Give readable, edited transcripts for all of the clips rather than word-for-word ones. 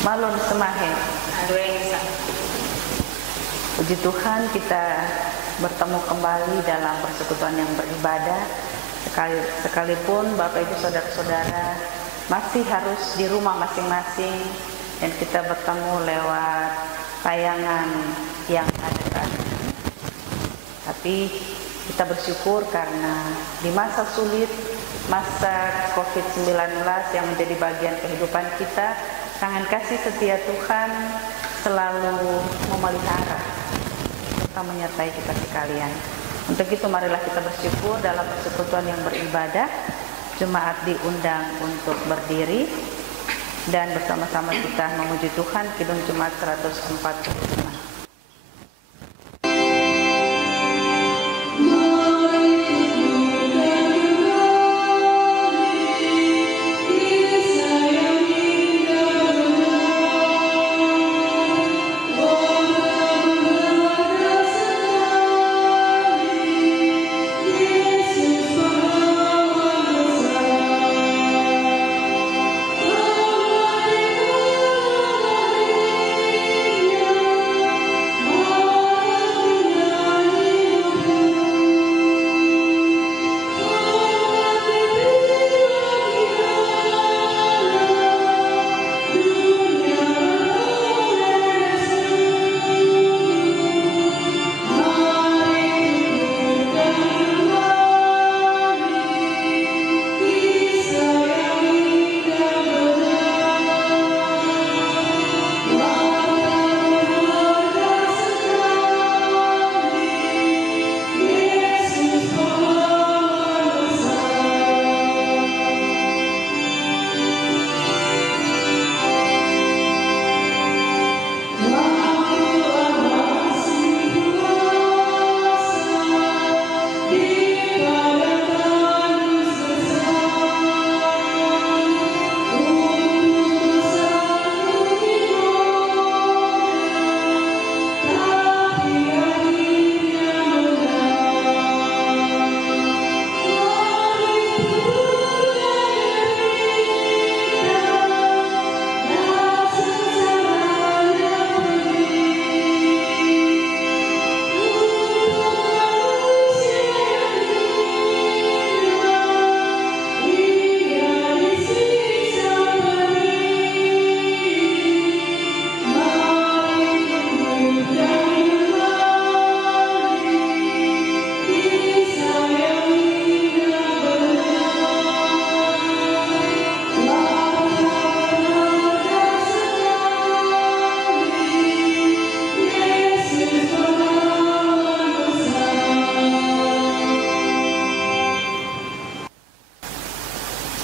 Malon semahe. Puji Tuhan, kita bertemu kembali dalam persekutuan yang beribadah. Sekalipun Bapak Ibu Saudara-saudara masih harus di rumah masing-masing, dan kita bertemu lewat tayangan yang ada. Tapi kita bersyukur karena di masa sulit, masa COVID-19 yang menjadi bagian kehidupan kita, tangan kasih setia Tuhan selalu memelihara serta menyertai kita sekalian. Untuk itu marilah kita bersyukur dalam persekutuan yang beribadah. Jemaat diundang untuk berdiri dan bersama-sama kita memuji Tuhan. Kidung Jemaat 145.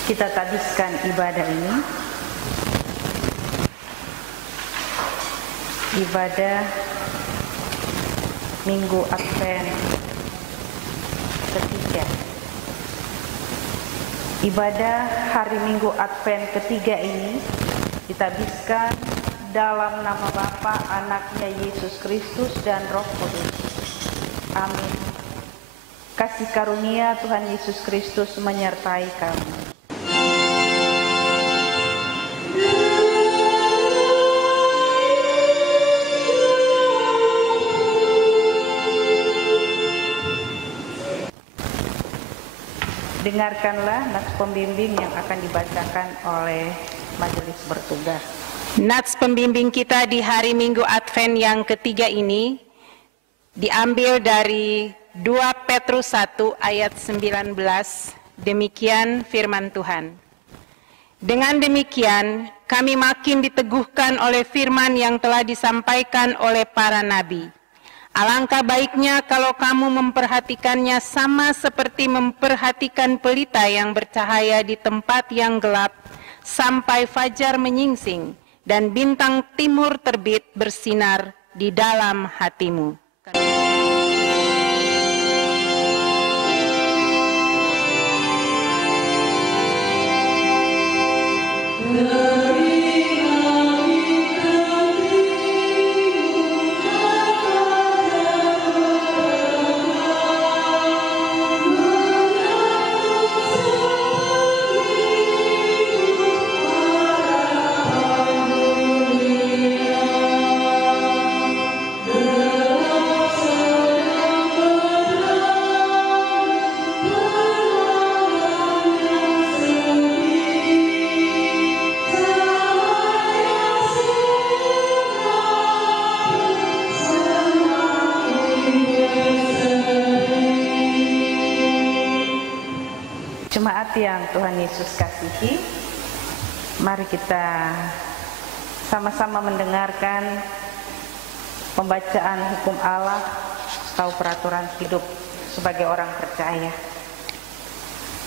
Kita tabiskan ibadah ini, ibadah Minggu Advent ketiga. Ibadah hari Minggu Advent ketiga ini ditabiskan dalam nama Bapa, Anaknya Yesus Kristus dan Roh Kudus. Amin. Kasih karunia Tuhan Yesus Kristus menyertai kami. Dengarkanlah nats pembimbing yang akan dibacakan oleh majelis bertugas. Nats pembimbing kita di hari Minggu Advent yang ketiga ini diambil dari 2 Petrus 1 ayat 19. Demikian firman Tuhan. Dengan demikian, kami makin diteguhkan oleh firman yang telah disampaikan oleh para nabi. Alangkah baiknya kalau kamu memperhatikannya sama seperti memperhatikan pelita yang bercahaya di tempat yang gelap, sampai fajar menyingsing dan bintang timur terbit bersinar di dalam hatimu. Tuhan Yesus kasihi, mari kita sama-sama mendengarkan pembacaan hukum Allah atau peraturan hidup sebagai orang percaya.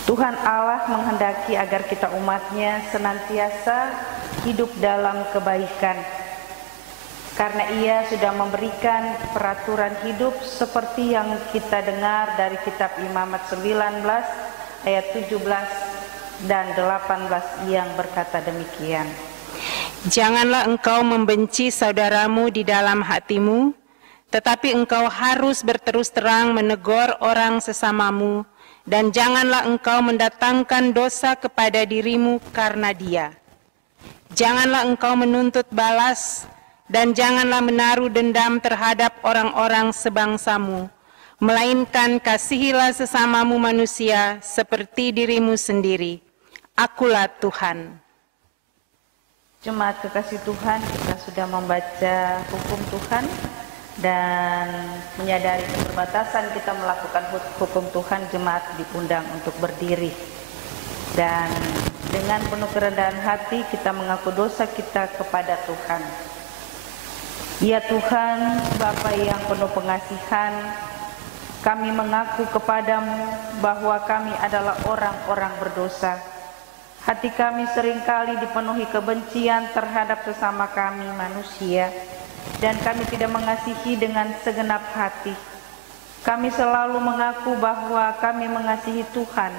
Tuhan Allah menghendaki agar kita umatnya senantiasa hidup dalam kebaikan, karena Ia sudah memberikan peraturan hidup seperti yang kita dengar dari kitab Imamat 19 ayat 17 dan 18 yang berkata demikian. Janganlah engkau membenci saudaramu di dalam hatimu, tetapi engkau harus berterus terang menegur orang sesamamu, dan janganlah engkau mendatangkan dosa kepada dirimu karena dia. Janganlah engkau menuntut balas, dan janganlah menaruh dendam terhadap orang-orang sebangsamu, melainkan kasihilah sesamamu manusia seperti dirimu sendiri. Akulah Tuhan. Jemaat kekasih Tuhan, kita sudah membaca hukum Tuhan dan menyadari keterbatasan kita melakukan hukum Tuhan. Jemaat diundang untuk berdiri dan dengan penuh kerendahan hati kita mengaku dosa kita kepada Tuhan. Ya Tuhan, Bapa yang penuh pengasihan, kami mengaku kepadamu bahwa kami adalah orang-orang berdosa. Hati kami seringkali dipenuhi kebencian terhadap sesama kami manusia, dan kami tidak mengasihi dengan segenap hati. Kami selalu mengaku bahwa kami mengasihi Tuhan,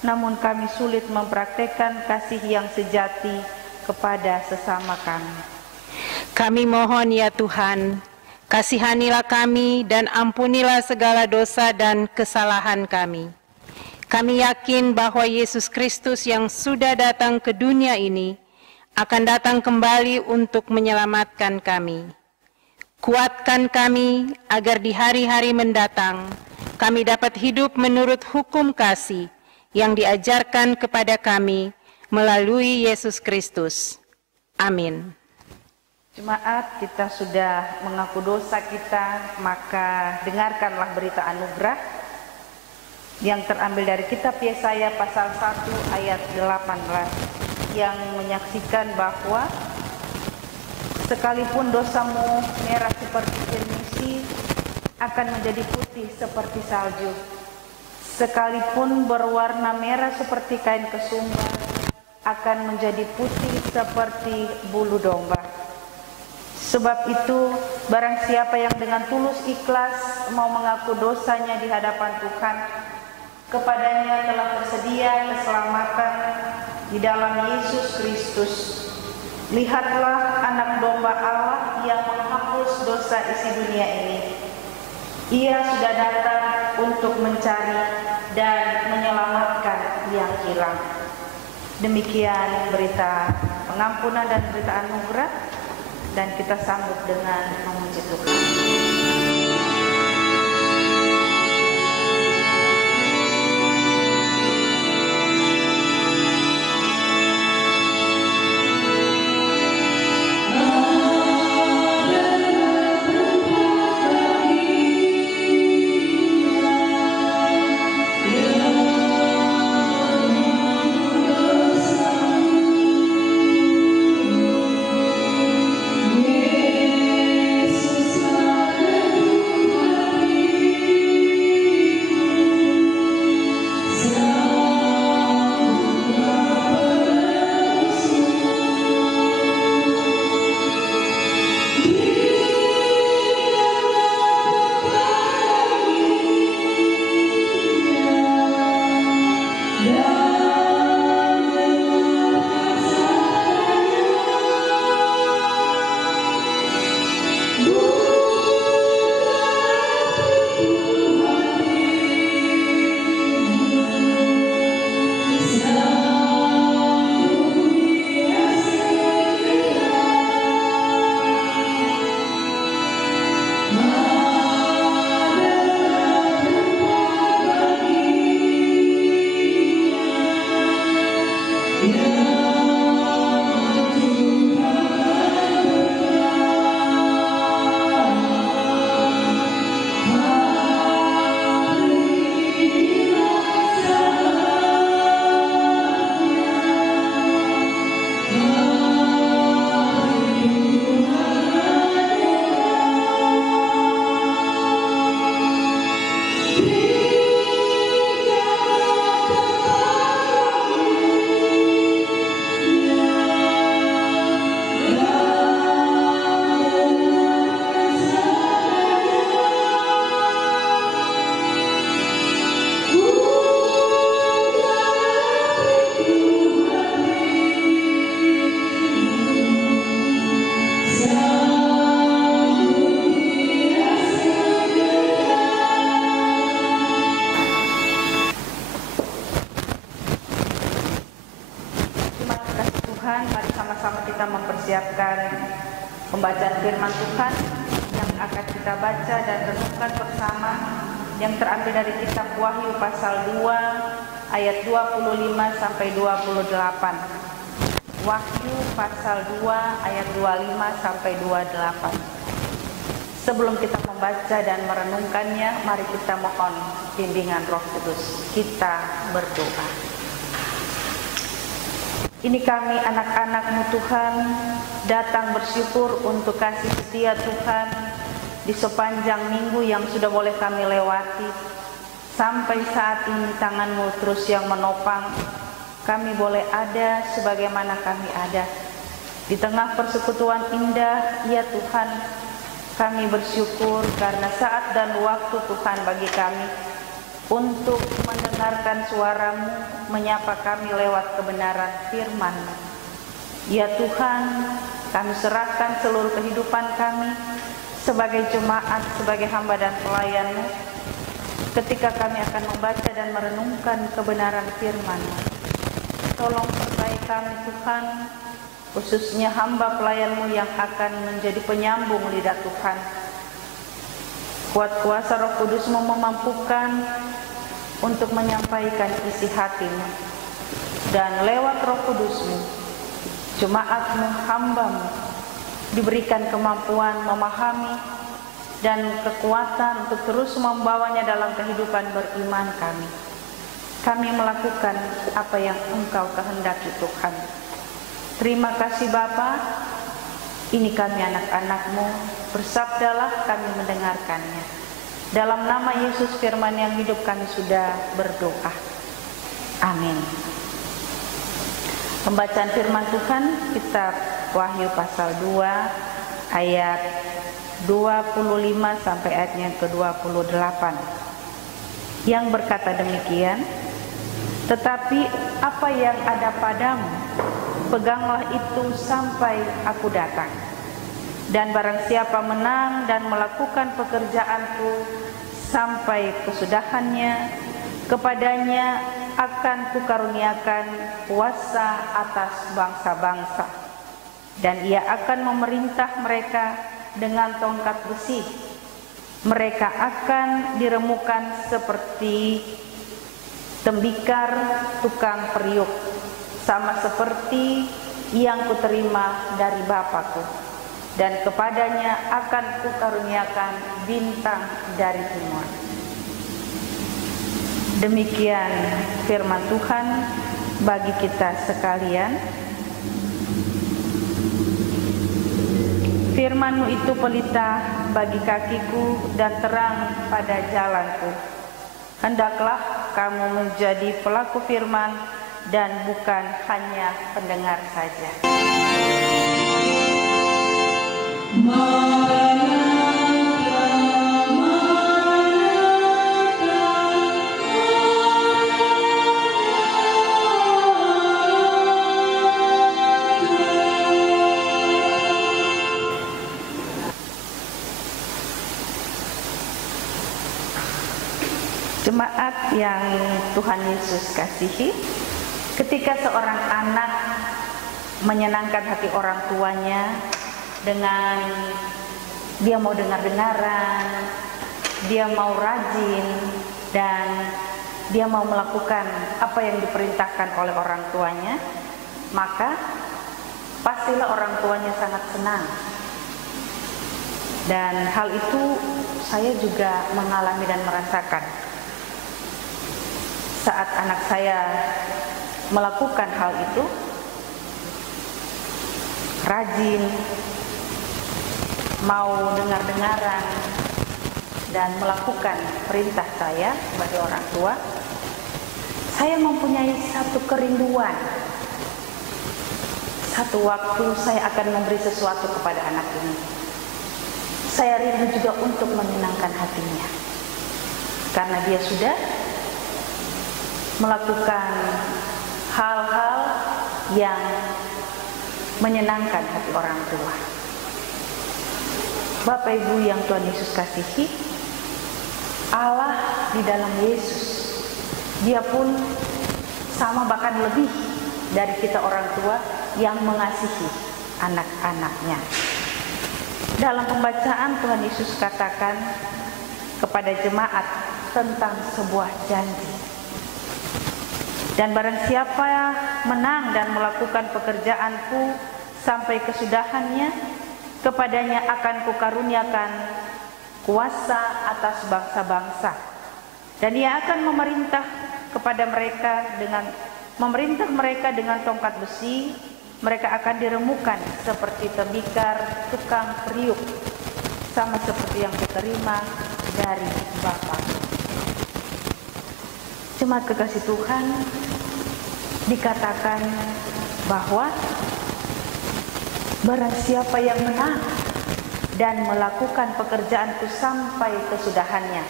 namun kami sulit mempraktekkan kasih yang sejati kepada sesama kami. Kami mohon ya Tuhan, kasihanilah kami dan ampunilah segala dosa dan kesalahan kami. Kami yakin bahwa Yesus Kristus yang sudah datang ke dunia ini akan datang kembali untuk menyelamatkan kami. Kuatkan kami agar di hari-hari mendatang kami dapat hidup menurut hukum kasih yang diajarkan kepada kami melalui Yesus Kristus. Amin. Jemaat, kita sudah mengaku dosa kita, maka dengarkanlah berita anugerah yang terambil dari kitab Yesaya pasal 1 ayat 18 yang menyaksikan bahwa sekalipun dosamu merah seperti kirmisi akan menjadi putih seperti salju, sekalipun berwarna merah seperti kain kesumba akan menjadi putih seperti bulu domba. Sebab itu, barang siapa yang dengan tulus ikhlas mau mengaku dosanya di hadapan Tuhan, kepadanya telah tersedia keselamatan di dalam Yesus Kristus. Lihatlah anak domba Allah yang menghapus dosa isi dunia ini. Ia sudah datang untuk mencari dan menyelamatkan yang hilang. Demikian berita pengampunan dan berita anugerah, dan kita sambut dengan memuji Tuhan. Yesus bersama-sama kita mempersiapkan pembacaan firman Tuhan yang akan kita baca dan renungkan bersama, yang terambil dari kitab Wahyu pasal 2 ayat 25 sampai 28. Wahyu pasal 2 ayat 25 sampai 28. Sebelum kita membaca dan merenungkannya, mari kita mohon bimbingan Roh Kudus. Kita berdoa. Ini kami anak-anak-Mu Tuhan, datang bersyukur untuk kasih setia Tuhan di sepanjang minggu yang sudah boleh kami lewati. Sampai saat ini tangan-Mu terus yang menopang. Kami boleh ada sebagaimana kami ada. Di tengah persekutuan indah, ya Tuhan, kami bersyukur karena saat dan waktu Tuhan bagi kami untuk mendengarkan suara-Mu, menyapa kami lewat kebenaran firman-Mu. Ya Tuhan, kami serahkan seluruh kehidupan kami sebagai jemaat, sebagai hamba dan pelayan-Mu, ketika kami akan membaca dan merenungkan kebenaran firman-Mu. Tolong sertai kami Tuhan, khususnya hamba pelayan-Mu yang akan menjadi penyambung lidah Tuhan. Kuat kuasa Roh Kudus-Mu memampukan untuk menyampaikan isi hati-Mu, dan lewat Roh Kudus-Mu, jemaat-Mu, hamba-Mu diberikan kemampuan memahami dan kekuatan untuk terus membawanya dalam kehidupan beriman kami. Kami melakukan apa yang Engkau kehendaki Tuhan. Terima kasih Bapa. Ini kami anak-anak-Mu, bersabdalah, kami mendengarkannya. Dalam nama Yesus firman yang hidup kami sudah berdoa. Amin. Pembacaan firman Tuhan kitab Wahyu pasal 2 ayat 25 sampai ayatnya ke-28. Yang berkata demikian, tetapi apa yang ada padamu, peganglah itu sampai aku datang. Dan barang siapa menang dan melakukan pekerjaanku sampai kesudahannya, kepadanya akan kukaruniakan kuasa atas bangsa-bangsa, dan ia akan memerintah mereka dengan tongkat besi. Mereka akan diremukkan seperti tembikar tukang periuk, sama seperti yang kuterima dari Bapakku. Dan kepadanya akan kukaruniakan bintang dari timur. Demikian firman Tuhan bagi kita sekalian. Firman-Mu itu pelita bagi kakiku dan terang pada jalanku. Hendaklah kamu menjadi pelaku firman dan bukan hanya pendengar saja. Jemaat yang Tuhan Yesus kasihi, ketika seorang anak menyenangkan hati orang tuanya dengan dia mau dengar-dengaran, dia mau rajin, dan dia mau melakukan apa yang diperintahkan oleh orang tuanya, maka pastilah orang tuanya sangat senang. Dan hal itu saya juga mengalami dan merasakan. Saat anak saya melakukan hal itu, rajin, mau dengar-dengaran, dan melakukan perintah saya sebagai orang tua, saya mempunyai satu kerinduan. Satu waktu saya akan memberi sesuatu kepada anak ini. Saya rindu juga untuk menyenangkan hatinya, karena dia sudah melakukan hal-hal yang menyenangkan hati orang tua. Bapak Ibu yang Tuhan Yesus kasihi, Allah di dalam Yesus, Dia pun sama bahkan lebih dari kita orang tua, yang mengasihi anak-anaknya. Dalam pembacaan Tuhan Yesus katakan kepada jemaat tentang sebuah janji. Dan barang siapa menang dan melakukan pekerjaanku sampai kesudahannya, kepadanya akan kukaruniakan kuasa atas bangsa-bangsa. Dan ia akan memerintah mereka dengan tongkat besi. Mereka akan diremukkan seperti tembikar tukang periuk, sama seperti yang diterima dari Bapa. Jemaat kekasih Tuhan, dikatakan bahwa barang siapa yang menang dan melakukan pekerjaanku sampai kesudahannya,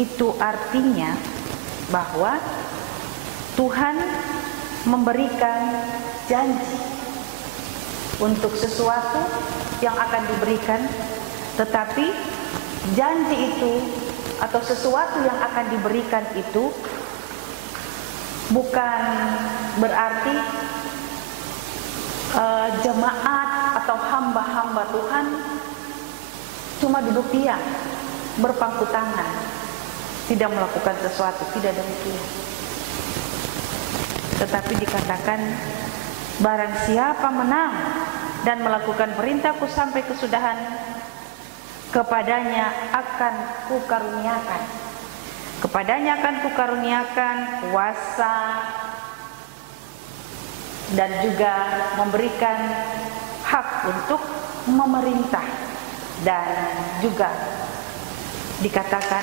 itu artinya bahwa Tuhan memberikan janji untuk sesuatu yang akan diberikan, tetapi janji itu atau sesuatu yang akan diberikan itu bukan berarti jemaat atau hamba-hamba Tuhan cuma duduk diam, berpangku tangan, tidak melakukan sesuatu, tidak demikian. Tetapi dikatakan barang siapa menang dan melakukan perintahku sampai kesudahan, kepadanya akan kukaruniakan kuasa dan juga memberikan hak untuk memerintah. Dan juga dikatakan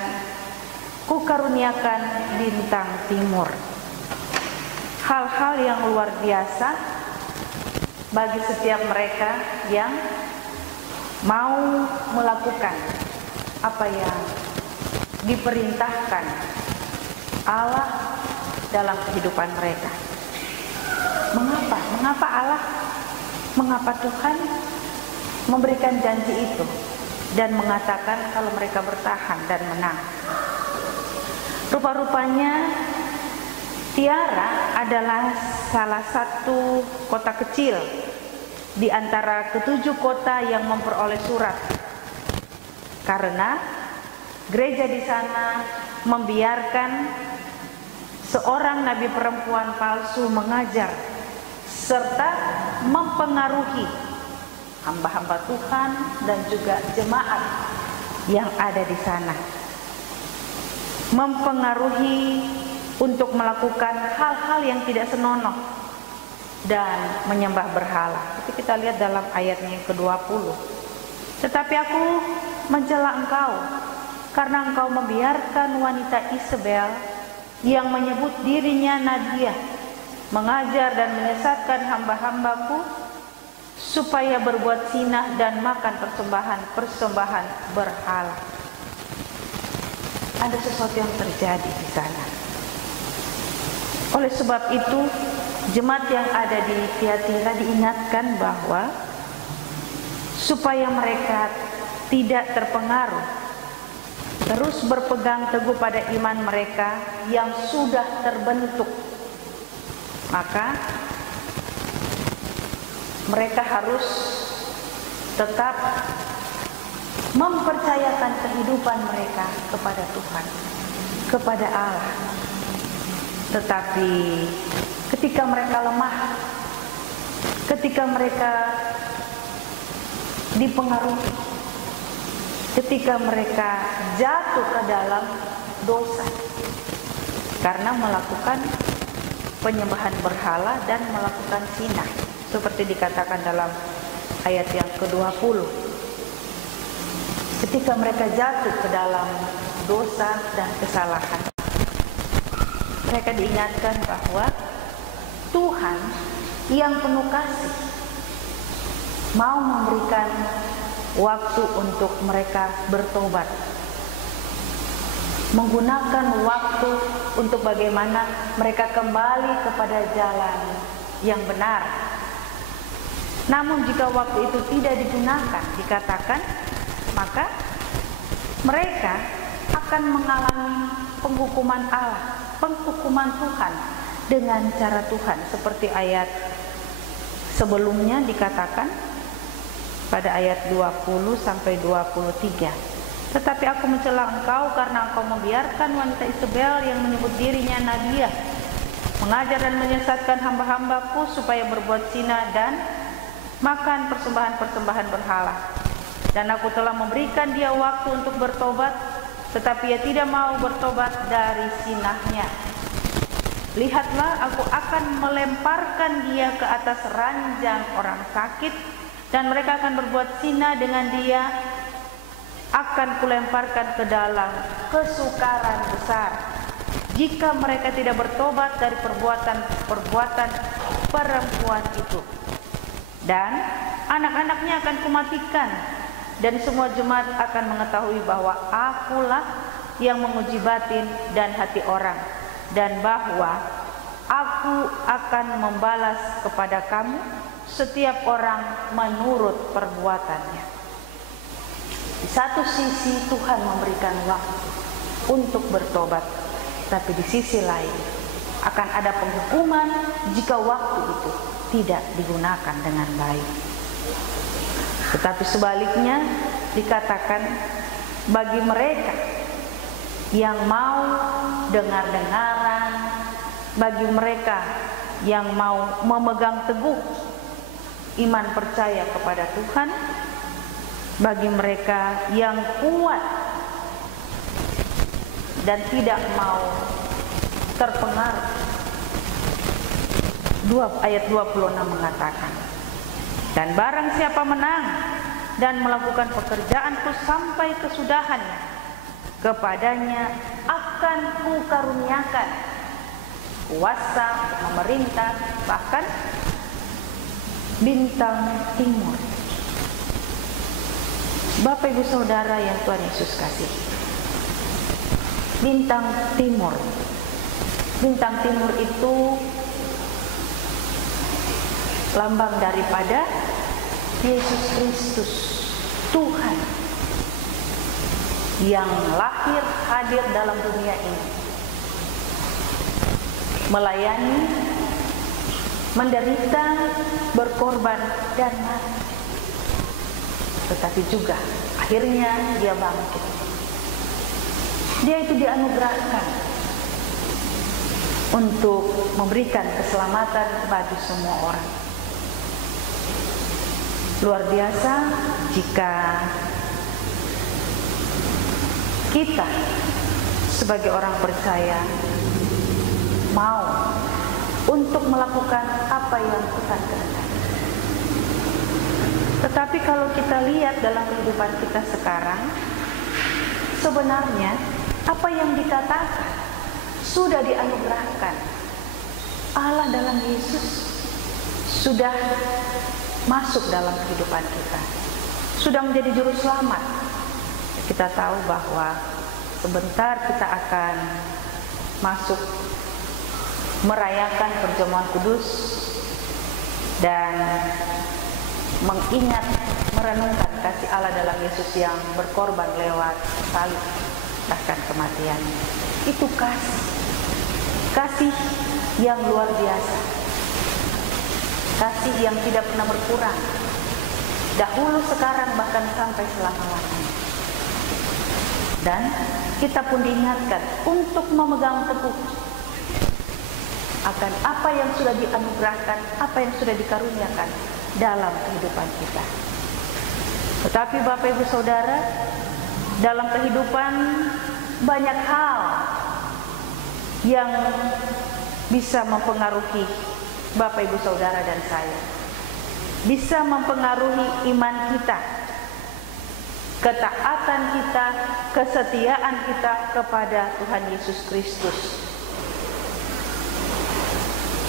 kukaruniakan bintang timur. Hal-hal yang luar biasa bagi setiap mereka yang mau melakukan apa yang diperintahkan Allah dalam kehidupan mereka. Mengapa Tuhan memberikan janji itu dan mengatakan kalau mereka bertahan dan menang? Rupa-rupanya Tiara adalah salah satu kota kecil di antara ketujuh kota yang memperoleh surat, karena gereja di sana membiarkan seorang nabi perempuan palsu mengajar serta mempengaruhi hamba-hamba Tuhan dan juga jemaat yang ada di sana, mempengaruhi untuk melakukan hal-hal yang tidak senonoh dan menyembah berhala. Itu kita lihat dalam ayatnya yang ke-20. Tetapi aku mencela engkau karena engkau membiarkan wanita Isabel yang menyebut dirinya Nadia mengajar dan menyesatkan hamba-hambaku supaya berbuat zina dan makan persembahan berhala. Ada sesuatu yang terjadi di sana. Oleh sebab itu, jemaat yang ada di Tiatira diingatkan bahwa supaya mereka tidak terpengaruh, terus berpegang teguh pada iman mereka yang sudah terbentuk, maka mereka harus tetap mempercayakan kehidupan mereka kepada Tuhan, kepada Allah. Tetapi ketika mereka lemah, ketika mereka dipengaruhi, ketika mereka jatuh ke dalam dosa karena melakukan penyembahan berhala dan melakukan zina, seperti dikatakan dalam ayat yang ke-20. Ketika mereka jatuh ke dalam dosa dan kesalahan, mereka diingatkan bahwa Tuhan yang penuh kasih mau memberikan waktu untuk mereka bertobat, menggunakan waktu untuk bagaimana mereka kembali kepada jalan yang benar. Namun jika waktu itu tidak digunakan, dikatakan, maka mereka akan mengalami penghukuman Allah, penghukuman Tuhan dengan cara Tuhan, seperti ayat Sebelumnya dikatakan pada ayat 20 sampai 23, tetapi aku mencela engkau karena engkau membiarkan wanita Isabel yang menyebut dirinya nabiah mengajar dan menyesatkan hamba-hambaku supaya berbuat zina dan makan persembahan-persembahan berhala. Dan aku telah memberikan dia waktu untuk bertobat, tetapi ia tidak mau bertobat dari zinahnya. Lihatlah, aku akan melemparkan dia ke atas ranjang orang sakit, dan mereka akan berbuat zina dengan dia. Akan kulemparkan ke dalam kesukaran besar jika mereka tidak bertobat dari perbuatan perempuan itu. Dan anak-anaknya akan kumatikan, dan semua jemaat akan mengetahui bahwa akulah yang menguji batin dan hati orang, dan bahwa aku akan membalas kepada kamu setiap orang menurut perbuatannya. Di satu sisi Tuhan memberikan waktu untuk bertobat, tapi di sisi lain akan ada penghukuman jika waktu itu tidak digunakan dengan baik. Tetapi sebaliknya dikatakan, bagi mereka yang mau dengar-dengaran, bagi mereka yang mau memegang teguh iman percaya kepada Tuhan, bagi mereka yang kuat dan tidak mau terpengaruh. Ayat 26 mengatakan, dan barang siapa menang dan melakukan pekerjaanku sampai kesudahannya, kepadanya akan kukaruniakan kuasa untuk memerintah bahkan bintang timur. Bapak Ibu Saudara yang Tuhan Yesus kasih, bintang timur. Bintang timur itu lambang daripada Yesus Kristus, Tuhan yang lahir hadir dalam dunia ini, melayani, menderita, berkorban dan mati, tetapi juga akhirnya dia bangkit. Dia itu dianugerahkan untuk memberikan keselamatan bagi semua orang. Luar biasa jika kita sebagai orang percaya mau untuk melakukan apa yang Tuhan kehendaki. Tetapi kalau kita lihat dalam kehidupan kita sekarang, sebenarnya apa yang dikatakan sudah dianugerahkan. Allah dalam Yesus sudah masuk dalam kehidupan kita, sudah menjadi juru selamat. Kita tahu bahwa sebentar kita akan masuk merayakan perjamuan kudus dan mengingat, merenungkan kasih Allah dalam Yesus yang berkorban lewat salib bahkan kematiannya. Itu kasih yang luar biasa, kasih yang tidak pernah berkurang, dahulu, sekarang, bahkan sampai selama-lamanya. Dan kita pun diingatkan untuk memegang teguh akan apa yang sudah dianugerahkan, apa yang sudah dikaruniakan dalam kehidupan kita. Tetapi Bapak Ibu Saudara, dalam kehidupan banyak hal yang bisa mempengaruhi Bapak Ibu Saudara dan saya, bisa mempengaruhi iman kita, ketaatan kita, kesetiaan kita kepada Tuhan Yesus Kristus.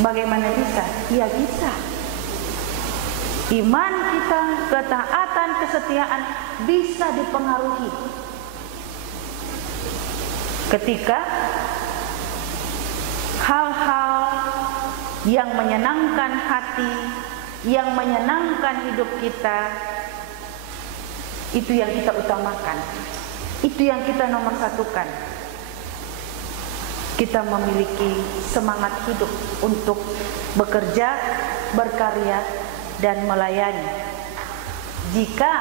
Bagaimana bisa? Ya bisa. Iman kita, ketaatan, kesetiaan bisa dipengaruhi ketika hal-hal yang menyenangkan hati, yang menyenangkan hidup kita, itu yang kita utamakan, itu yang kita nomor satukan. Kita memiliki semangat hidup untuk bekerja, berkarya, dan melayani. Jika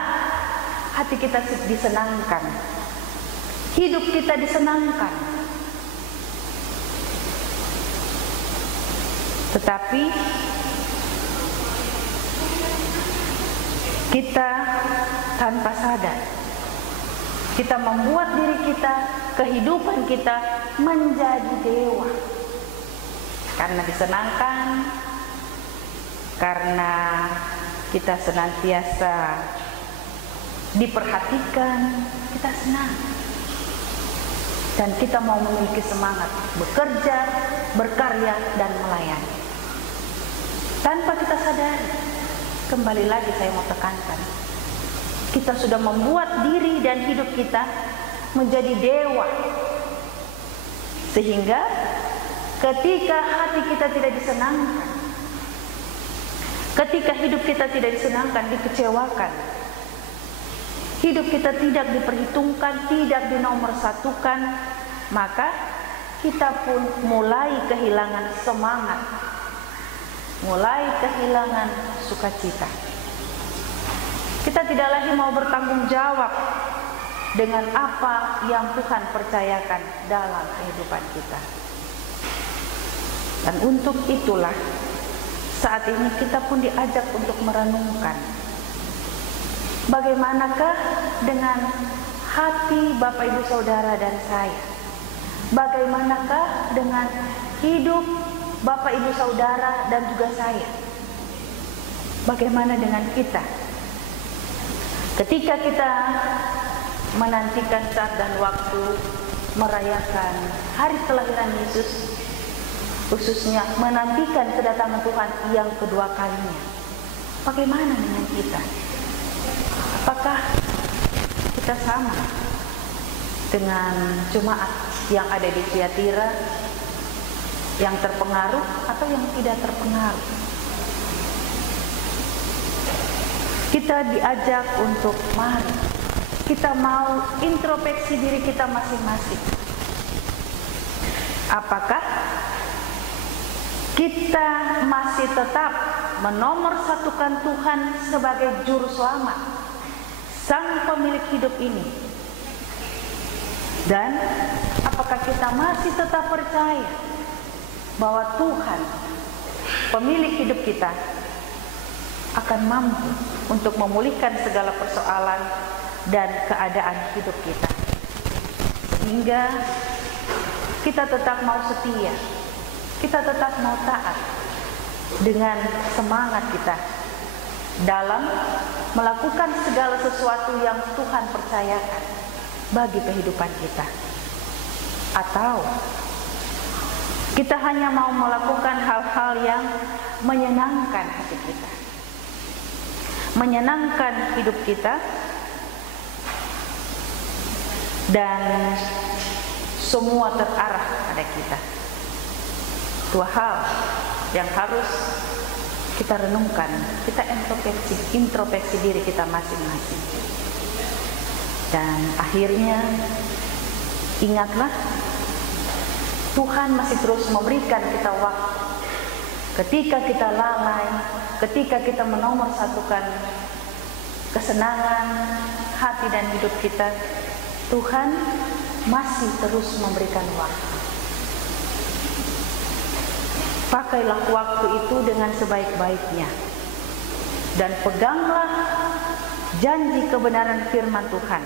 hati kita disenangkan, hidup kita disenangkan, tetapi kita tanpa sadar, kita membuat diri kita, kehidupan kita menjadi dewa. Karena disenangkan, karena kita senantiasa diperhatikan, kita senang. Dan kita mau memiliki semangat bekerja, berkarya, dan melayani. Tanpa kita sadari, kembali lagi saya mau tekankan, kita sudah membuat diri dan hidup kita menjadi dewa. Sehingga ketika hati kita tidak disenangkan, ketika hidup kita tidak disenangkan, dikecewakan, hidup kita tidak diperhitungkan, tidak dinomorsatukan, maka kita pun mulai kehilangan semangat, mulai kehilangan sukacita. Kita tidak lagi mau bertanggung jawab dengan apa yang Tuhan percayakan dalam kehidupan kita. Dan untuk itulah saat ini kita pun diajak untuk merenungkan, bagaimanakah dengan hati Bapak Ibu Saudara dan saya? Bagaimanakah dengan hidup Bapak Ibu Saudara dan juga saya? Bagaimana dengan kita? Ketika kita menantikan saat dan waktu merayakan hari kelahiran Yesus, khususnya menantikan kedatangan Tuhan yang kedua kalinya, bagaimana dengan kita? Apakah kita sama dengan jemaat yang ada di Tiatira, yang terpengaruh atau yang tidak terpengaruh? Kita diajak untuk mari kita mau introspeksi diri kita masing-masing. Apakah kita masih tetap menomorsatukan Tuhan sebagai juru selamat, Sang pemilik hidup ini? Dan apakah kita masih tetap percaya bahwa Tuhan, pemilik hidup kita, akan mampu untuk memulihkan segala persoalan dan keadaan hidup kita, sehingga kita tetap mau setia, kita tetap mau taat dengan semangat kita dalam melakukan segala sesuatu yang Tuhan percayakan bagi kehidupan kita? Atau kita hanya mau melakukan hal-hal yang menyenangkan hati kita, menyenangkan hidup kita, dan semua terarah pada kita? Dua hal yang harus kita renungkan, kita introspeksi diri kita masing-masing. Dan akhirnya ingatlah, Tuhan masih terus memberikan kita waktu. Ketika kita lalai, ketika kita menomorsatukan kesenangan hati dan hidup kita, Tuhan masih terus memberikan waktu. Pakailah waktu itu dengan sebaik-baiknya, dan peganglah janji kebenaran firman Tuhan.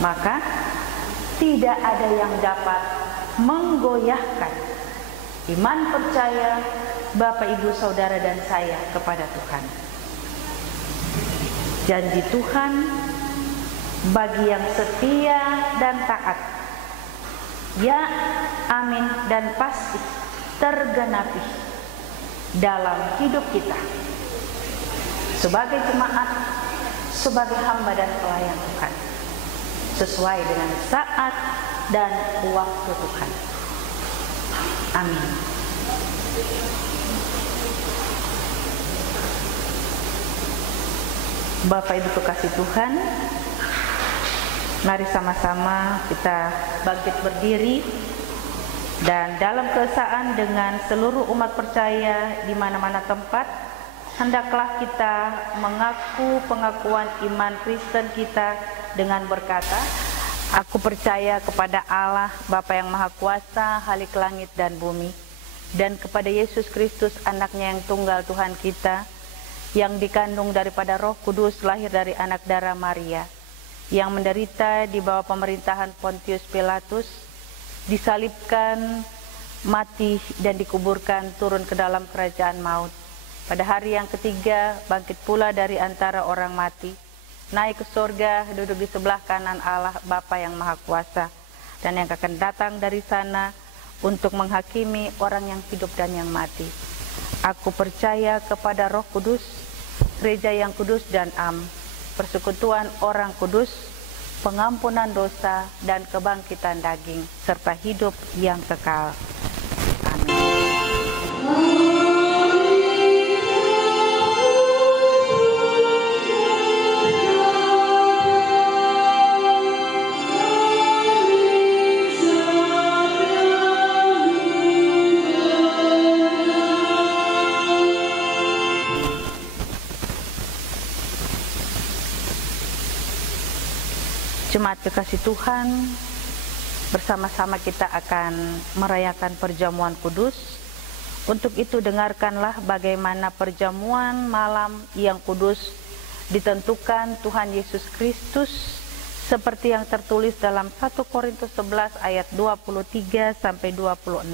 Maka tidak ada yang dapat menggoyahkan iman percaya Bapak Ibu Saudara dan saya kepada Tuhan. Janji Tuhan bagi yang setia dan taat, ya, amin, dan pasti tergenapi dalam hidup kita sebagai jemaat, sebagai hamba dan pelayan Tuhan, sesuai dengan saat dan waktu Tuhan. Amin. Bapak Ibu kekasih Tuhan, mari sama-sama kita bangkit berdiri Dan dalam keesaan dengan seluruh umat percaya di mana-mana tempat, hendaklah kita mengaku pengakuan iman Kristen kita dengan berkata, "Aku percaya kepada Allah, Bapa yang Maha Kuasa, Khalik langit dan bumi, dan kepada Yesus Kristus, anaknya yang tunggal Tuhan kita, yang dikandung daripada Roh Kudus, lahir dari anak darah Maria, yang menderita di bawah pemerintahan Pontius Pilatus, disalibkan, mati, dan dikuburkan, turun ke dalam kerajaan maut. Pada hari yang ketiga, bangkit pula dari antara orang mati, naik ke surga, duduk di sebelah kanan Allah Bapa yang Maha Kuasa, dan yang akan datang dari sana untuk menghakimi orang yang hidup dan yang mati. Aku percaya kepada Roh Kudus, gereja yang kudus dan am, persekutuan orang kudus, pengampunan dosa, dan kebangkitan daging, serta hidup yang kekal. Amin. Jemaat kekasih Tuhan, bersama-sama kita akan merayakan perjamuan kudus. Untuk itu dengarkanlah bagaimana perjamuan malam yang kudus ditentukan Tuhan Yesus Kristus seperti yang tertulis dalam 1 Korintus 11 ayat 23 sampai 26.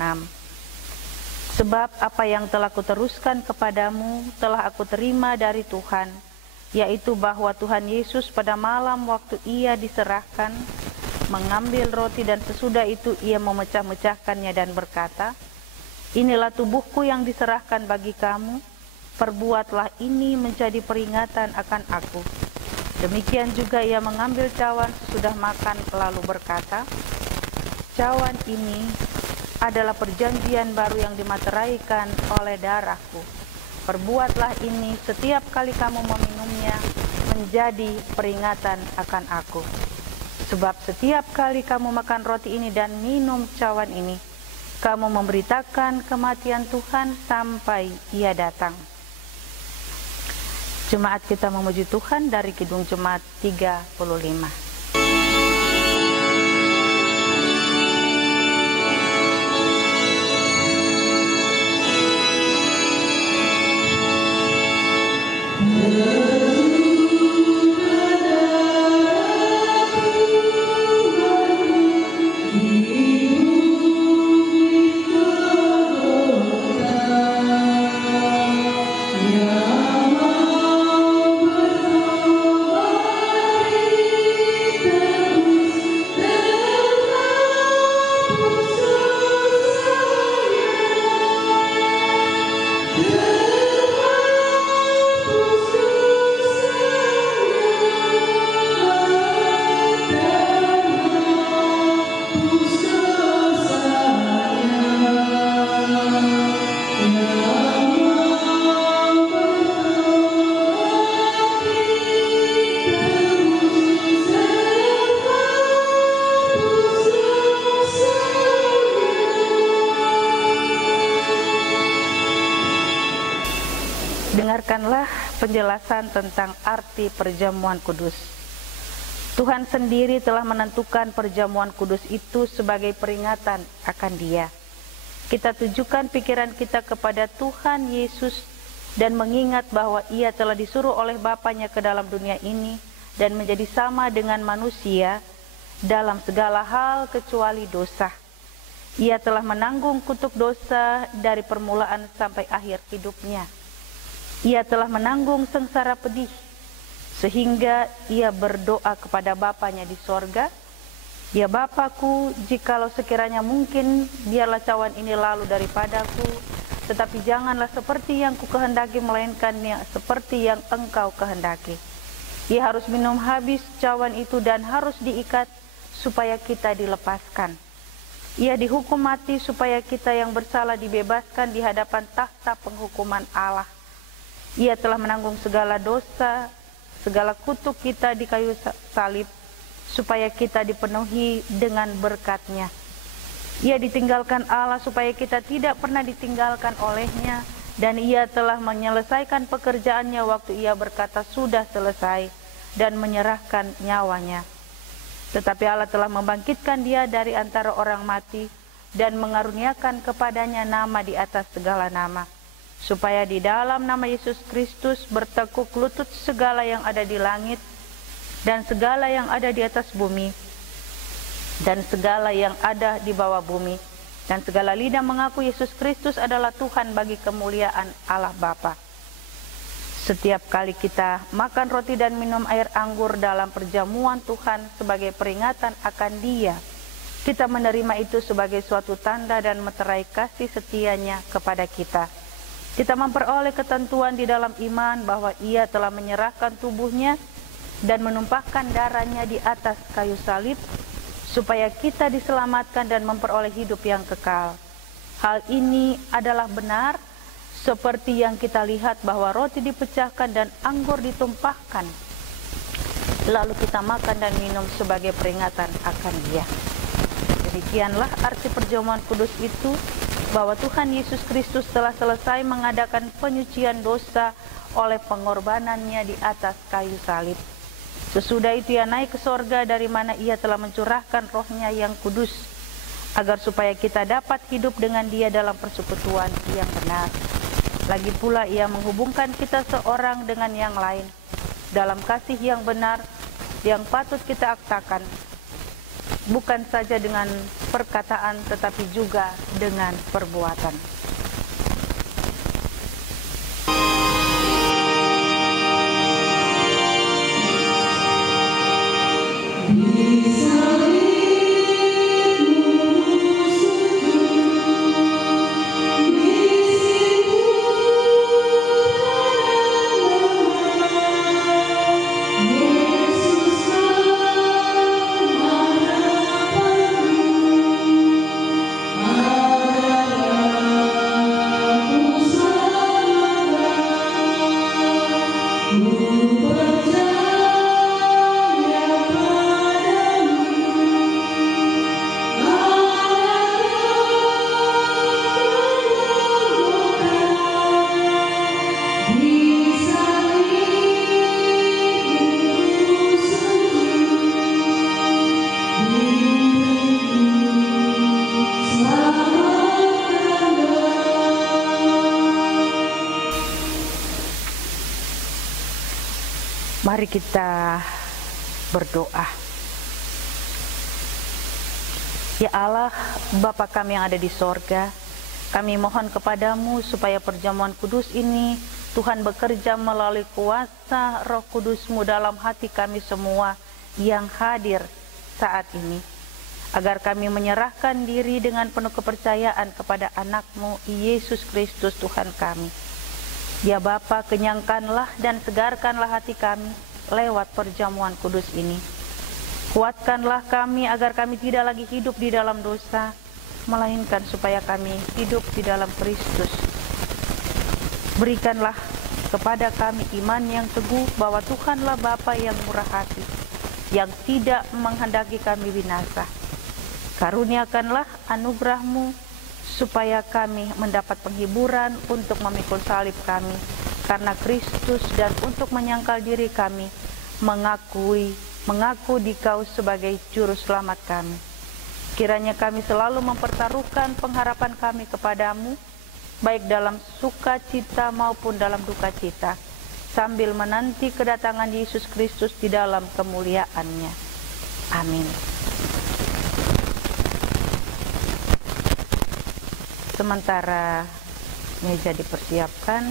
Sebab apa yang telah kuteruskan kepadamu telah aku terima dari Tuhan, yaitu bahwa Tuhan Yesus pada malam waktu ia diserahkan, mengambil roti dan sesudah itu ia memecah-mecahkannya dan berkata, "Inilah tubuhku yang diserahkan bagi kamu, perbuatlah ini menjadi peringatan akan aku." Demikian juga ia mengambil cawan sesudah makan lalu berkata, "Cawan ini adalah perjanjian baru yang dimateraikan oleh darahku. Perbuatlah ini setiap kali kamu meminumnya menjadi peringatan akan aku. Sebab setiap kali kamu makan roti ini dan minum cawan ini, kamu memberitakan kematian Tuhan sampai ia datang." Jemaat kita memuji Tuhan dari Kidung Jemaat 35. Dengarkanlah penjelasan tentang arti perjamuan kudus. Tuhan sendiri telah menentukan perjamuan kudus itu sebagai peringatan akan Dia. Kita tujukan pikiran kita kepada Tuhan Yesus dan mengingat bahwa Ia telah disuruh oleh Bapanya ke dalam dunia ini dan menjadi sama dengan manusia dalam segala hal kecuali dosa. Ia telah menanggung kutuk dosa dari permulaan sampai akhir hidupnya. Ia telah menanggung sengsara pedih, sehingga ia berdoa kepada Bapanya di sorga, "Ya Bapakku, jikalau sekiranya mungkin, biarlah cawan ini lalu daripadaku, tetapi janganlah seperti yang kukehendaki, melainkan seperti yang Engkau kehendaki." Ia harus minum habis cawan itu dan harus diikat supaya kita dilepaskan. Ia dihukum mati supaya kita yang bersalah dibebaskan di hadapan takhta penghukuman Allah. Ia telah menanggung segala dosa, segala kutuk kita di kayu salib, supaya kita dipenuhi dengan berkat-Nya. Ia ditinggalkan Allah supaya kita tidak pernah ditinggalkan olehnya, dan ia telah menyelesaikan pekerjaannya waktu ia berkata sudah selesai dan menyerahkan nyawanya. Tetapi Allah telah membangkitkan dia dari antara orang mati dan mengaruniakan kepadanya nama di atas segala nama, supaya di dalam nama Yesus Kristus bertekuk lutut segala yang ada di langit dan segala yang ada di atas bumi dan segala yang ada di bawah bumi, dan segala lidah mengaku Yesus Kristus adalah Tuhan bagi kemuliaan Allah Bapa. Setiap kali kita makan roti dan minum air anggur dalam perjamuan Tuhan sebagai peringatan akan Dia, kita menerima itu sebagai suatu tanda dan meterai kasih setianya kepada kita. Kita memperoleh ketentuan di dalam iman bahwa Ia telah menyerahkan tubuhnya dan menumpahkan darahnya di atas kayu salib, supaya kita diselamatkan dan memperoleh hidup yang kekal. Hal ini adalah benar, seperti yang kita lihat bahwa roti dipecahkan dan anggur ditumpahkan, lalu kita makan dan minum sebagai peringatan akan Dia. Demikianlah arti perjamuan kudus itu, bahwa Tuhan Yesus Kristus telah selesai mengadakan penyucian dosa oleh pengorbanannya di atas kayu salib. Sesudah itu Ia naik ke sorga, dari mana Ia telah mencurahkan Roh-Nya yang kudus, agar supaya kita dapat hidup dengan Dia dalam persekutuan yang benar. Lagi pula Ia menghubungkan kita seorang dengan yang lain dalam kasih yang benar yang patut kita aktakan, bukan saja dengan perkataan tetapi juga dengan perbuatan. Mari kita berdoa. Ya Allah, Bapa kami yang ada di sorga, kami mohon kepadamu supaya perjamuan kudus ini Tuhan bekerja melalui kuasa Roh Kudus-Mu dalam hati kami semua yang hadir saat ini, agar kami menyerahkan diri dengan penuh kepercayaan kepada anak-Mu Yesus Kristus Tuhan kami. Ya Bapa, kenyangkanlah dan segarkanlah hati kami lewat perjamuan kudus ini. Kuatkanlah kami agar kami tidak lagi hidup di dalam dosa, melainkan supaya kami hidup di dalam Kristus. Berikanlah kepada kami iman yang teguh bahwa Tuhanlah Bapa yang murah hati, yang tidak menghendaki kami binasa. Karuniakanlah anugerah-Mu supaya kami mendapat penghiburan untuk memikul salib kami karena Kristus, dan untuk menyangkal diri kami mengaku Dikau sebagai juru selamat kami. Kiranya kami selalu mempertaruhkan pengharapan kami kepadamu, baik dalam sukacita maupun dalam duka cita, sambil menanti kedatangan Yesus Kristus di dalam kemuliaan-Nya. Amin. Sementara meja dipersiapkan,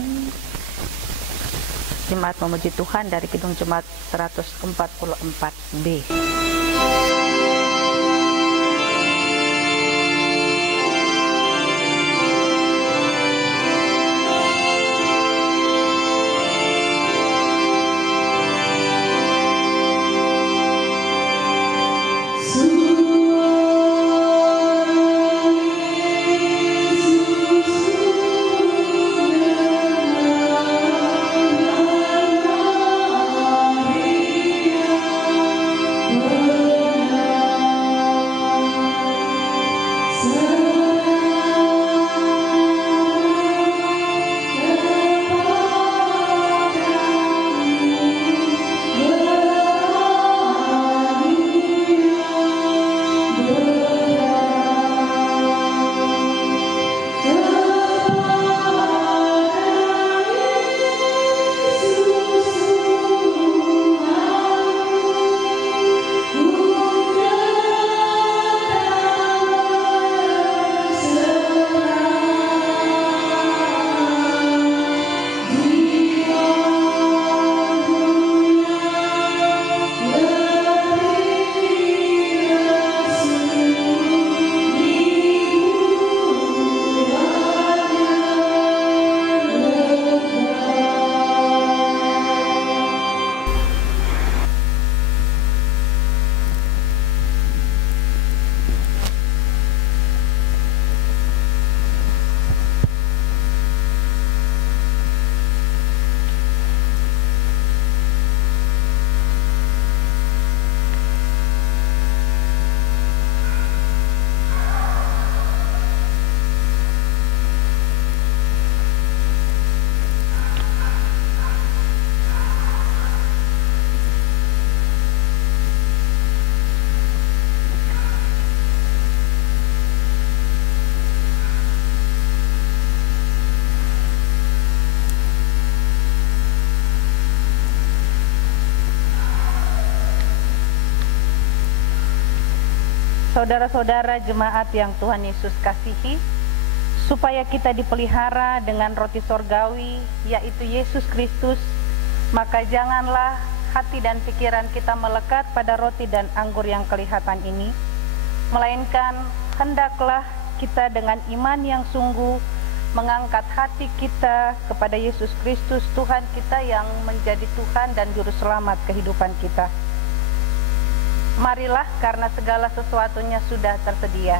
Jemaat Memuji Tuhan dari Kidung Jemaat 144B. Oh Saudara-saudara jemaat yang Tuhan Yesus kasihi, supaya kita dipelihara dengan roti sorgawi, yaitu Yesus Kristus, maka janganlah hati dan pikiran kita melekat pada roti dan anggur yang kelihatan ini, melainkan hendaklah kita dengan iman yang sungguh mengangkat hati kita kepada Yesus Kristus, Tuhan kita yang menjadi Tuhan dan Juru Selamat kehidupan kita. Marilah, karena segala sesuatunya sudah tersedia.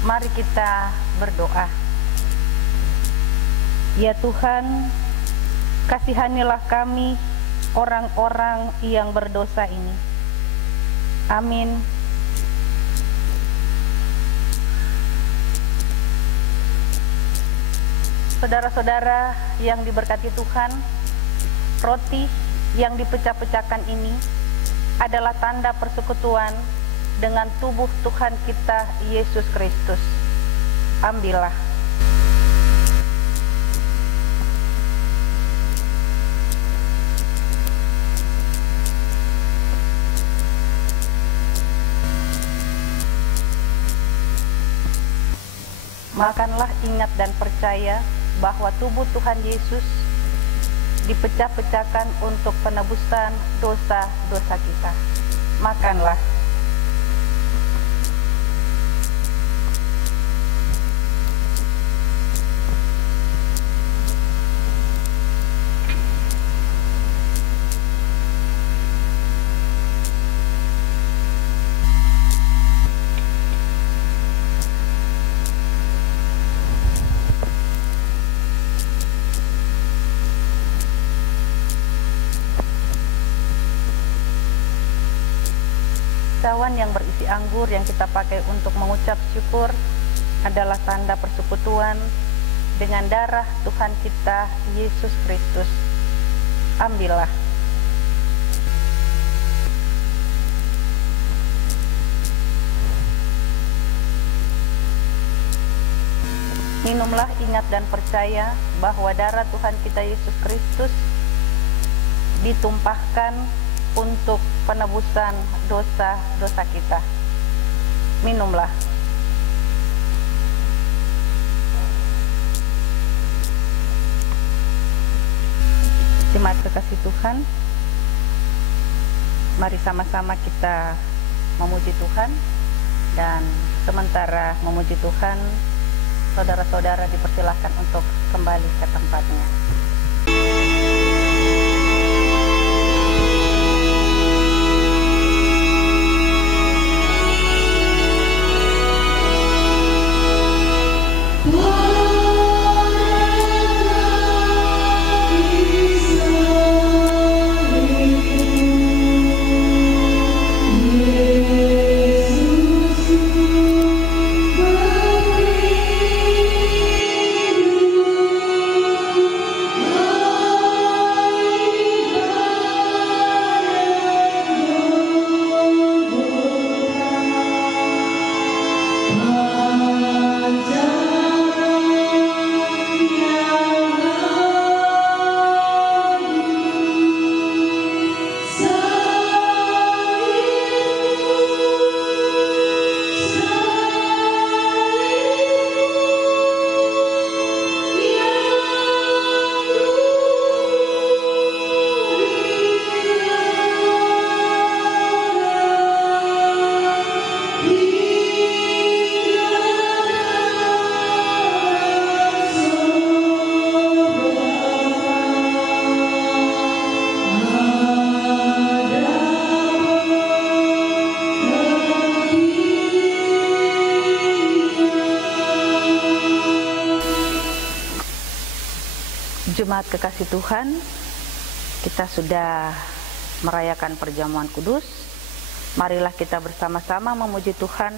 Mari kita berdoa. Ya Tuhan, kasihanilah kami orang-orang yang berdosa ini. Amin. Saudara-saudara yang diberkati Tuhan, roti yang dipecah-pecahkan ini adalah tanda persekutuan dengan tubuh Tuhan kita Yesus Kristus. Ambillah. Makanlah, ingat dan percaya bahwa tubuh Tuhan Yesus dipecah-pecahkan untuk penebusan dosa-dosa kita. Makanlah. Cawan yang berisi anggur yang kita pakai untuk mengucap syukur adalah tanda persekutuan dengan darah Tuhan kita Yesus Kristus. Ambillah. Minumlah, ingat dan percaya bahwa darah Tuhan kita Yesus Kristus ditumpahkan untuk penebusan dosa-dosa kita. Minumlah. Jemaat kekasih Tuhan, mari sama-sama kita memuji Tuhan, dan sementara memuji Tuhan, saudara-saudara dipersilahkan untuk kembali ke tempatnya. Jemaat kekasih Tuhan, kita sudah merayakan perjamuan kudus. Marilah kita bersama-sama memuji Tuhan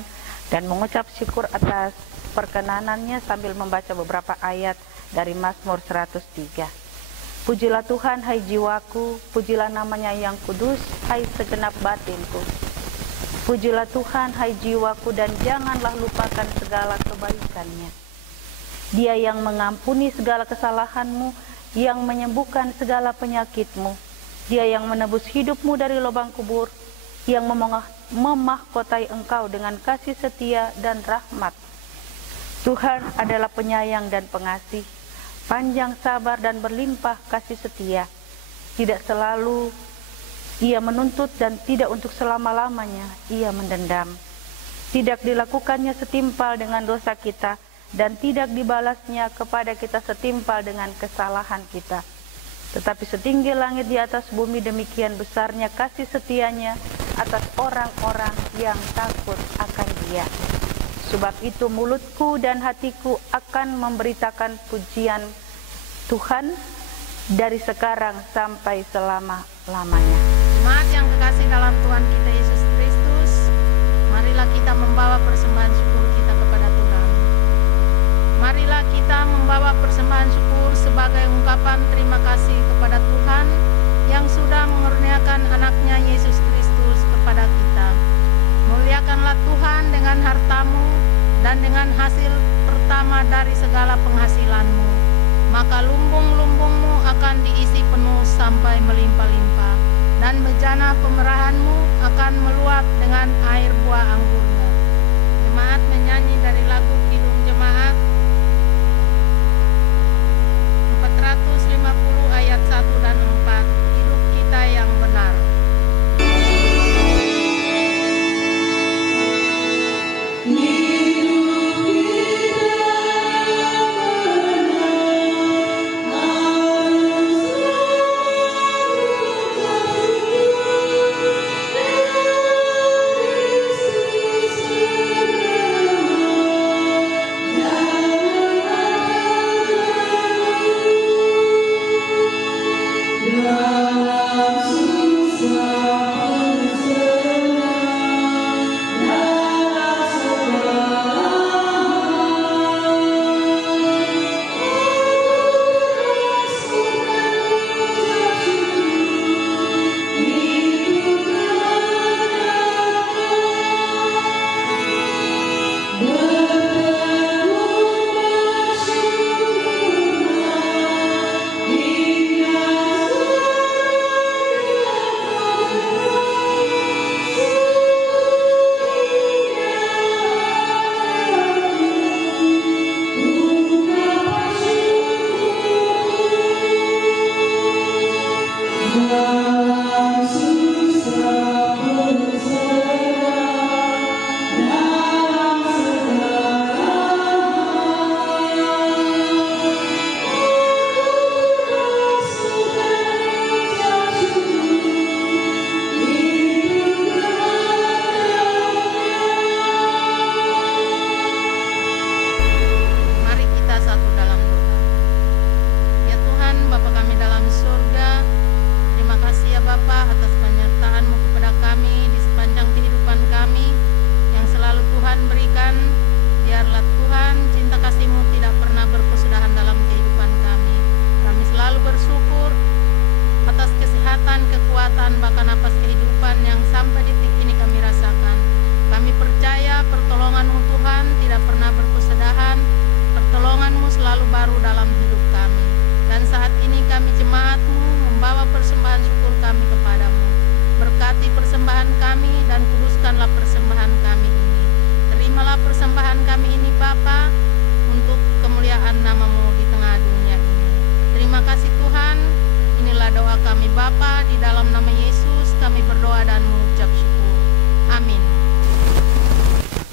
dan mengucap syukur atas perkenanannya sambil membaca beberapa ayat dari Mazmur 103. Pujilah Tuhan, hai jiwaku, pujilah namanya yang kudus, hai segenap batinku. Pujilah Tuhan, hai jiwaku, dan janganlah lupakan segala kebaikannya. Dia yang mengampuni segala kesalahanmu, yang menyembuhkan segala penyakitmu. Dia yang menebus hidupmu dari lubang kubur, yang memahkotai engkau dengan kasih setia dan rahmat. Tuhan adalah penyayang dan pengasih, panjang sabar dan berlimpah kasih setia. Tidak selalu Ia menuntut dan tidak untuk selama-lamanya Ia mendendam. Tidak dilakukannya setimpal dengan dosa kita, dan tidak dibalasnya kepada kita setimpal dengan kesalahan kita. Tetapi setinggi langit di atas bumi, demikian besarnya kasih setianya atas orang-orang yang takut akan Dia. Sebab itu mulutku dan hatiku akan memberitakan pujian Tuhan dari sekarang sampai selama-lamanya. Jemaat yang kekasih dalam Tuhan kita Yesus Kristus, marilah kita membawa persembahan syukur kita kepada Tuhan. Marilah kita membawa persembahan syukur sebagai ungkapan terima kasih kepada Tuhan yang sudah mengaruniakan anaknya Yesus Kristus kepada kita. Muliakanlah Tuhan dengan hartamu dan dengan hasil pertama dari segala penghasilanmu. Maka lumbung-lumbungmu akan diisi penuh sampai melimpah-limpah, dan bejana pemerahanmu akan meluap dengan air buah anggurnya. Jemaat menyanyi dari lagu Kidung Jemaat 450 ayat 1 dan 4, hidup kita yang benar.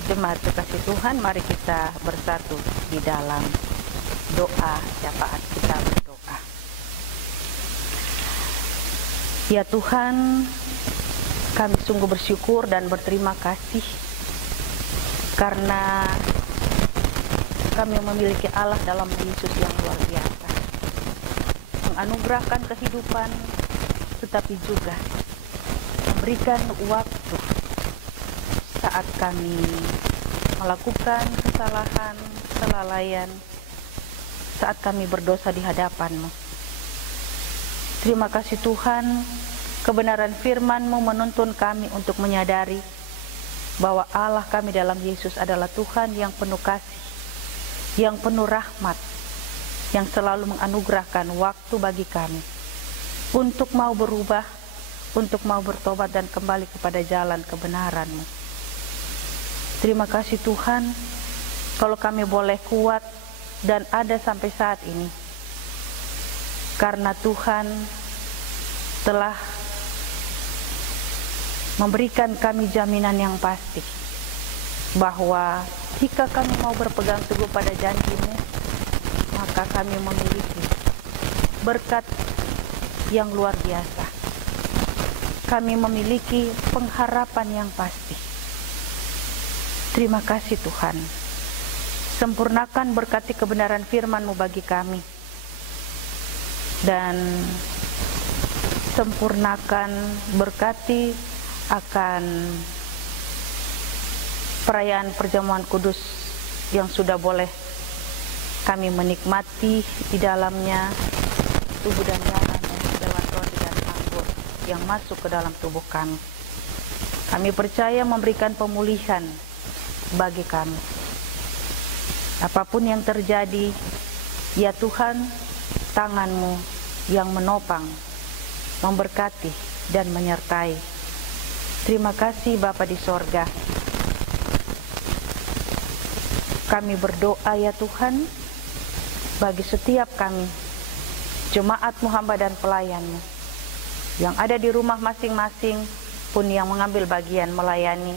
Jemaat kekasih Tuhan, mari kita bersatu di dalam doa syafaat. Kita berdoa. Ya Tuhan, kami sungguh bersyukur dan berterima kasih karena kami memiliki Allah dalam Yesus yang luar biasa, menganugerahkan kehidupan, tetapi juga berikan waktu saat kami melakukan kesalahan, kelalaian, saat kami berdosa di hadapan-Mu. Terima kasih Tuhan, kebenaran firman-Mu menuntun kami untuk menyadari bahwa Allah kami dalam Yesus adalah Tuhan yang penuh kasih, yang penuh rahmat, yang selalu menganugerahkan waktu bagi kami untuk mau berubah, untuk mau bertobat dan kembali kepada jalan kebenaran-Mu. Terima kasih Tuhan, kalau kami boleh kuat dan ada sampai saat ini, karena Tuhan telah memberikan kami jaminan yang pasti bahwa jika kami mau berpegang teguh pada janji-Mu, maka kami memiliki berkat yang luar biasa. Kami memiliki pengharapan yang pasti. Terima kasih Tuhan. Sempurnakan berkati kebenaran firman-Mu bagi kami. Dan sempurnakan berkati akan perayaan perjamuan kudus yang sudah boleh kami menikmati di dalamnya tubuh dan darah lewat roti dan anggur yang masuk ke dalam tubuh kami. Kami percaya memberikan pemulihan bagi kami. Apapun yang terjadi, ya Tuhan, tangan-Mu yang menopang, memberkati dan menyertai. Terima kasih Bapa di sorga. Kami berdoa ya Tuhan, bagi setiap kami, jemaat-Mu, hamba dan pelayan-Mu, yang ada di rumah masing-masing pun yang mengambil bagian melayani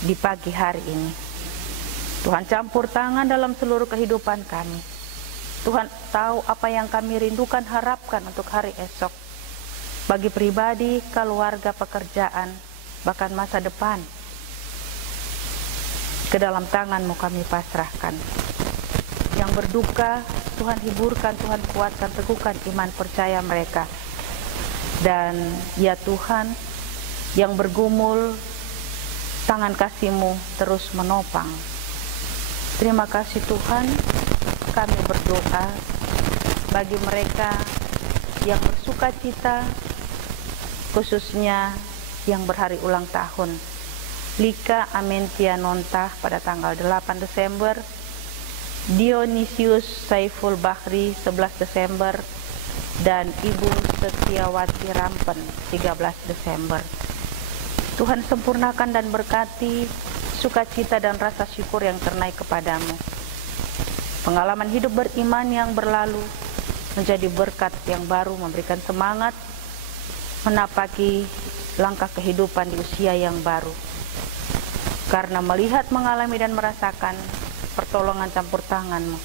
di pagi hari ini. Tuhan campur tangan dalam seluruh kehidupan kami. Tuhan tahu apa yang kami rindukan, harapkan untuk hari esok. Bagi pribadi, keluarga, pekerjaan, bahkan masa depan. Ke dalam tangan-Mu kami pasrahkan. Yang berduka, Tuhan hiburkan, Tuhan kuatkan, teguhkan iman percaya mereka. Dan ya Tuhan, yang bergumul, tangan kasih-Mu terus menopang. Terima kasih Tuhan, kami berdoa bagi mereka yang bersuka cita, khususnya yang berhari ulang tahun. Lika Amentia Nontah pada tanggal 8 Desember, Dionisius Saiful Bahri 11 Desember, dan Ibu Setiawati Rampen 13 Desember. Tuhan sempurnakan dan berkati sukacita dan rasa syukur yang ternaik kepadamu. Pengalaman hidup beriman yang berlalu menjadi berkat yang baru, memberikan semangat menapaki langkah kehidupan di usia yang baru. Karena melihat, mengalami dan merasakan pertolongan campur tangan-Mu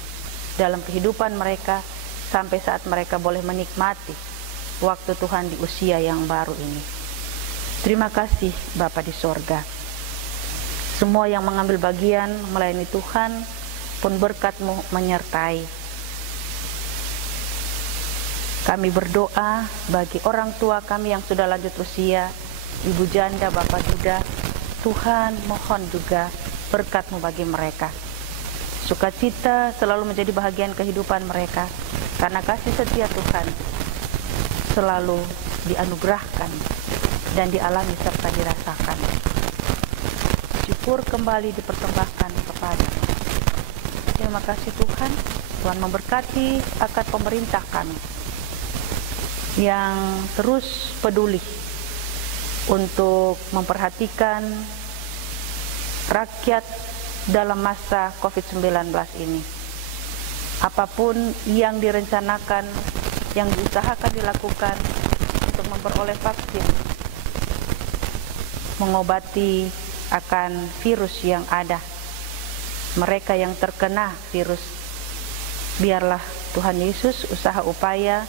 dalam kehidupan mereka sampai saat mereka boleh menikmati waktu Tuhan di usia yang baru ini. Terima kasih Bapa di sorga. Semua yang mengambil bagian melayani Tuhan pun berkat-Mu menyertai. Kami berdoa bagi orang tua kami yang sudah lanjut usia, Ibu Janda, Bapak Duda. Tuhan mohon juga berkat-Mu bagi mereka. Sukacita selalu menjadi bahagian kehidupan mereka, karena kasih setia Tuhan selalu dianugerahkan dan dialami serta dirasakan. Syukur kembali dipersembahkan kepada. Terima kasih Tuhan. Tuhan memberkati akan pemerintah kami yang terus peduli untuk memperhatikan rakyat dalam masa COVID-19 ini. Apapun yang direncanakan, yang diusahakan dilakukan untuk memperoleh vaksin, mengobati akan virus yang ada, mereka yang terkena virus, biarlah Tuhan Yesus usaha upaya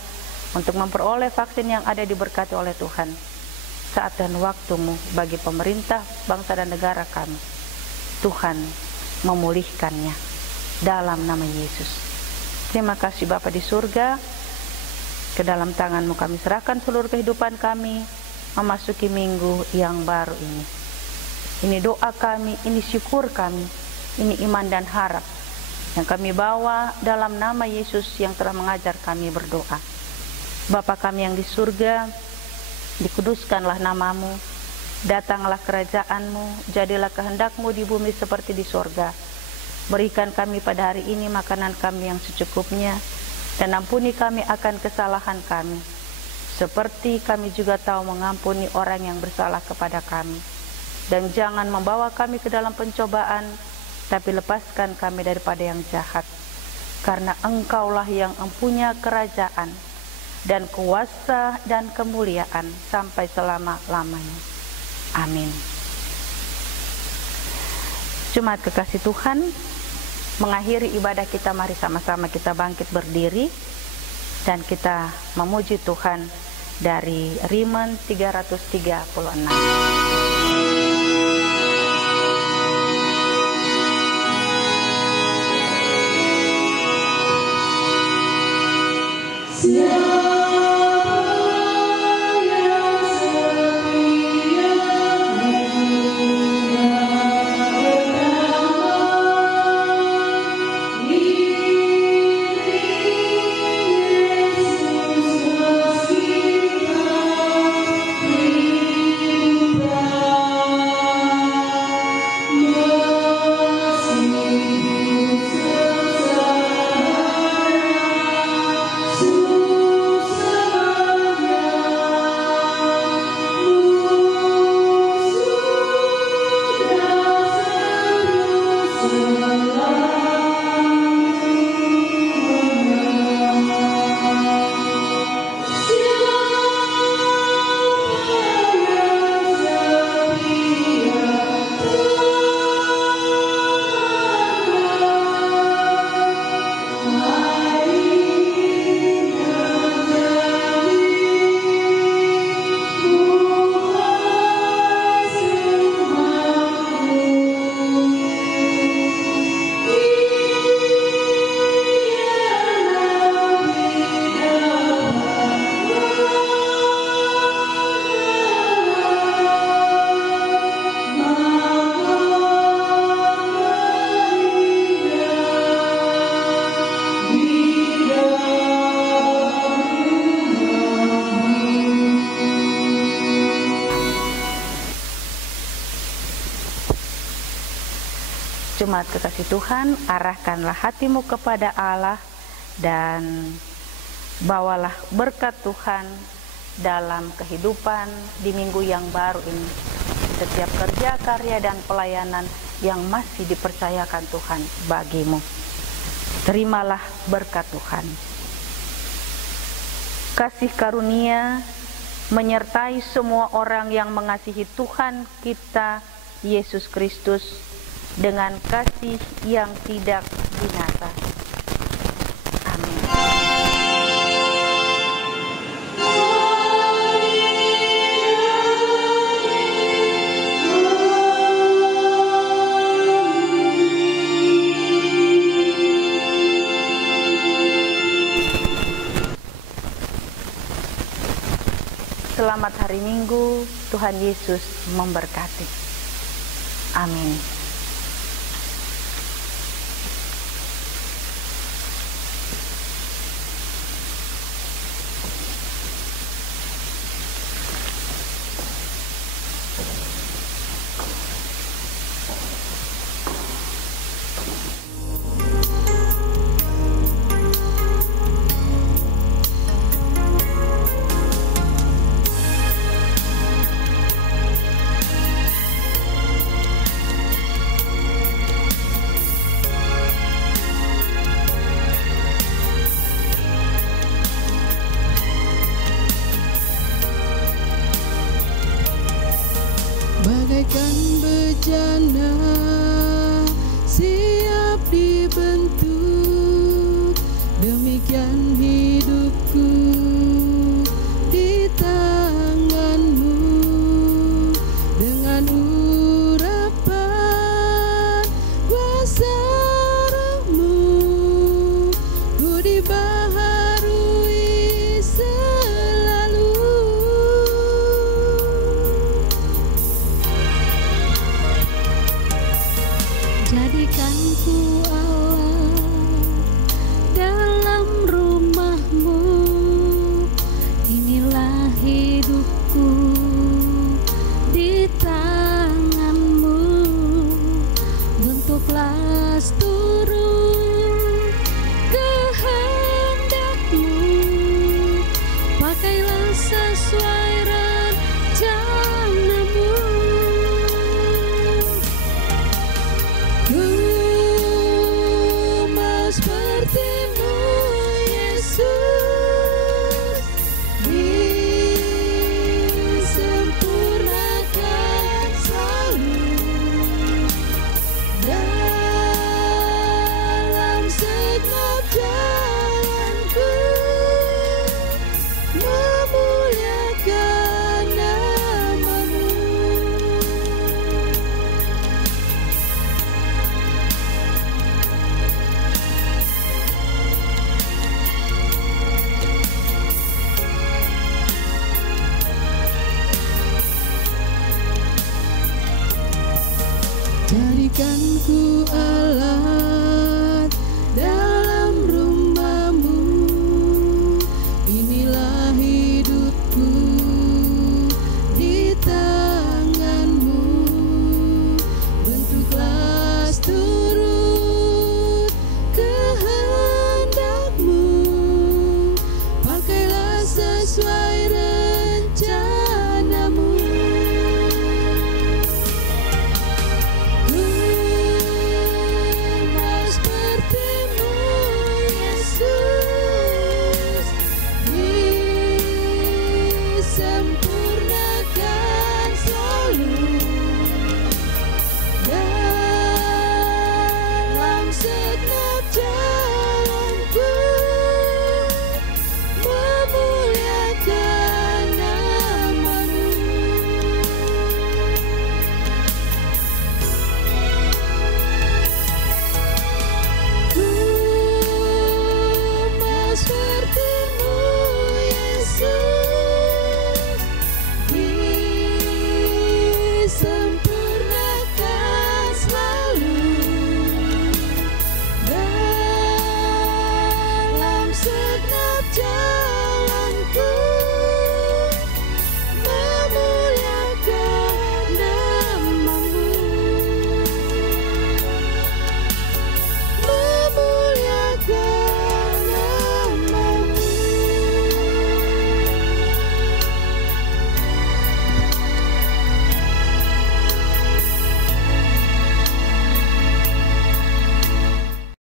untuk memperoleh vaksin yang ada diberkati oleh Tuhan. Saat dan waktu-Mu bagi pemerintah, bangsa dan negara kami, Tuhan memulihkannya dalam nama Yesus. Terima kasih Bapa di surga. Ke dalam tangan-Mu kami serahkan seluruh kehidupan kami, memasuki minggu yang baru ini. Ini doa kami, ini syukur kami, ini iman dan harap yang kami bawa dalam nama Yesus yang telah mengajar kami berdoa. Bapa kami yang di surga, dikuduskanlah namamu, datanglah kerajaanmu, jadilah kehendakmu di bumi seperti di surga. Berikan kami pada hari ini makanan kami yang secukupnya, dan ampuni kami akan kesalahan kami, seperti kami juga tahu mengampuni orang yang bersalah kepada kami. Dan jangan membawa kami ke dalam pencobaan, tapi lepaskan kami daripada yang jahat. Karena Engkaulah yang mempunyai kerajaan dan kuasa dan kemuliaan sampai selama-lamanya. Amin. Jemaat kekasih Tuhan, mengakhiri ibadah kita, mari sama-sama kita bangkit berdiri dan kita memuji Tuhan dari Riemann 336. Jemaat kekasih Tuhan, arahkanlah hatimu kepada Allah dan bawalah berkat Tuhan dalam kehidupan di minggu yang baru ini. Setiap kerja, karya, dan pelayanan yang masih dipercayakan Tuhan bagimu. Terimalah berkat Tuhan. Kasih karunia menyertai semua orang yang mengasihi Tuhan kita Yesus Kristus dengan kasih yang tidak binasa. Amin. Selamat hari Minggu, Tuhan Yesus memberkati. Amin. Bagaikan bejana